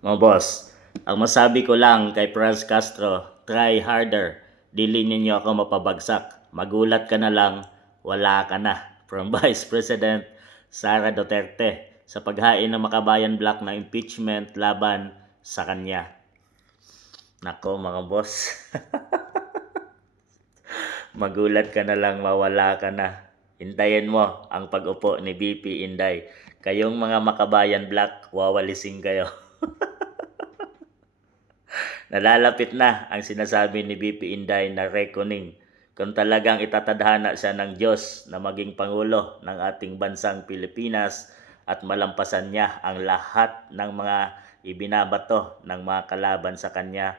Mga boss, ang masabi ko lang kay Franz Castro, try harder. Dili ninyo ako mapabagsak. Magulat ka na lang, wala ka na. From Vice President Sara Duterte sa paghain ng Makabayan Black na impeachment laban sa kanya. Nako mga boss, magulat ka na lang, mawala ka na. Hintayin mo ang pag-upo ni BP Inday. Kayong mga Makabayan Black, wawalisin kayo. Nalalapit na ang sinasabi ni BP Inday na reckoning kung talagang itatadhana siya ng Diyos na maging Pangulo ng ating bansang Pilipinas at malampasan niya ang lahat ng mga ibinabato ng mga kalaban sa kanya,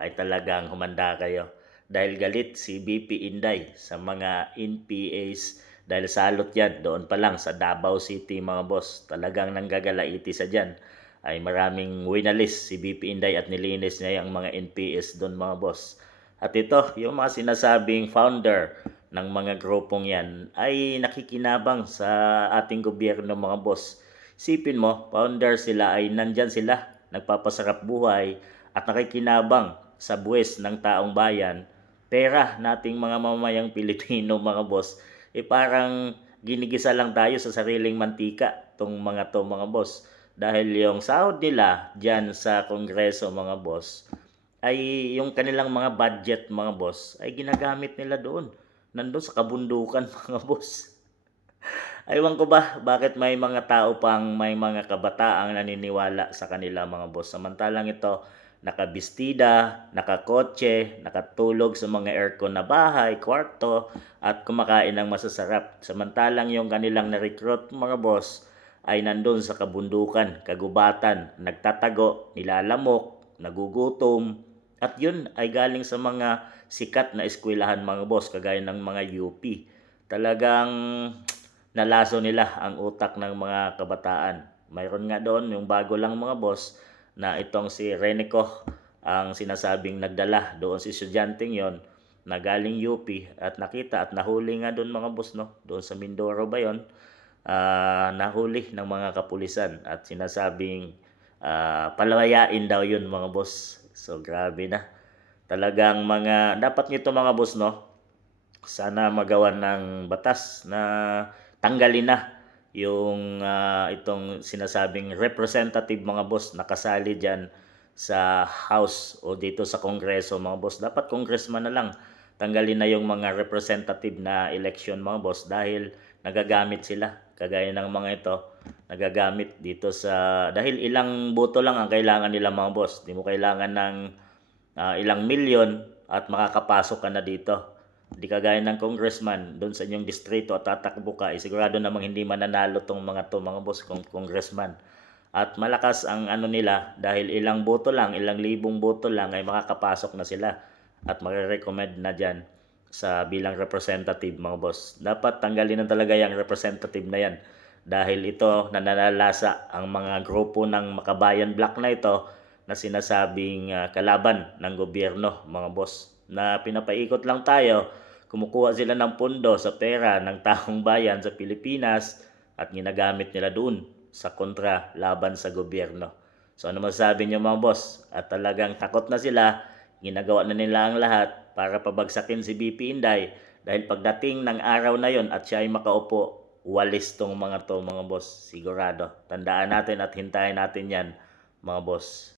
ay talagang humanda kayo. Dahil galit si BP Inday sa mga NPAs dahil salot yan doon pa lang sa Davao City mga boss. Talagang nanggagalaiti sa dyan ay maraming winalis si BP Inday at nilinis niya yung mga NPS doon mga boss. At ito, yung mga sinasabing founder ng mga grupong yan ay nakikinabang sa ating gobyerno mga boss. Sipin mo, founder sila ay nandyan sila, nagpapasarap buhay at nakikinabang sa buwis ng taong bayan. Pera nating mga mamamayang Pilipino mga boss, parang ginigisa lang tayo sa sariling mantika tong mga to mga boss. Dahil yung sahod nila dyan sa kongreso mga boss, ay yung kanilang mga budget mga boss, ay ginagamit nila doon. Nandun sa kabundukan mga boss. Aywan ko ba bakit may mga tao pang may mga kabataang naniniwala sa kanila mga boss. Samantalang ito, nakabistida, nakakotse, nakatulog sa mga aircon na bahay, kwarto, at kumakain ng masasarap. Samantalang yung kanilang na-recruit mga boss ay nandun sa kabundukan, kagubatan, nagtatago, nilalamok, nagugutom, at yun ay galing sa mga sikat na eskwelahan mga boss, kagaya ng mga UP. Talagang nalaso nila ang utak ng mga kabataan. Mayroon nga doon yung bago lang mga boss na itong si Renico ang sinasabing nagdala doon si estudyanteng yon na galing UP at nakita at nahuli nga doon mga boss, no, doon sa Mindoro ba yon, nahuli ng mga kapulisan at sinasabing palayain daw yun mga boss. So grabe na, talagang mga dapat nito mga boss, no, sana magawa ng batas na tanggalin na yung itong sinasabing representative mga boss nakasali dyan sa House o dito sa Kongreso mga boss. Dapat congressman na lang. Tanggalin na yung mga representative na election mga boss dahil nagagamit sila. Kagaya ng mga ito, nagagamit dito sa dahil ilang boto lang ang kailangan nila mga boss. Di mo kailangan ng ilang milyon at makakapasok ka na dito. Di kagaya ng congressman doon sa inyong distrito at tatakbo ka, sigurado namang hindi mananalo tong mga to mga boss kung congressman. At malakas ang ano nila dahil ilang boto lang, ilang libong boto lang ay makakapasok na sila at marirecommend na dyan sa bilang representative mga boss. Dapat tanggalin na talaga yung representative na yan dahil ito nananalasa ang mga grupo ng Makabayan Black na ito na sinasabing kalaban ng gobyerno mga boss, na pinapaikot lang tayo, kumukuha sila ng pondo sa pera ng taong bayan sa Pilipinas at ginagamit nila doon sa kontra laban sa gobyerno. So ano masasabi niyo mga boss? At talagang takot na sila, ginagawa na nila ang lahat para pabagsakin si BP Inday dahil pagdating ng araw na yon at siya ay makaupo, walis tong mga to mga boss, sigurado. Tandaan natin at hintayin natin yan mga boss.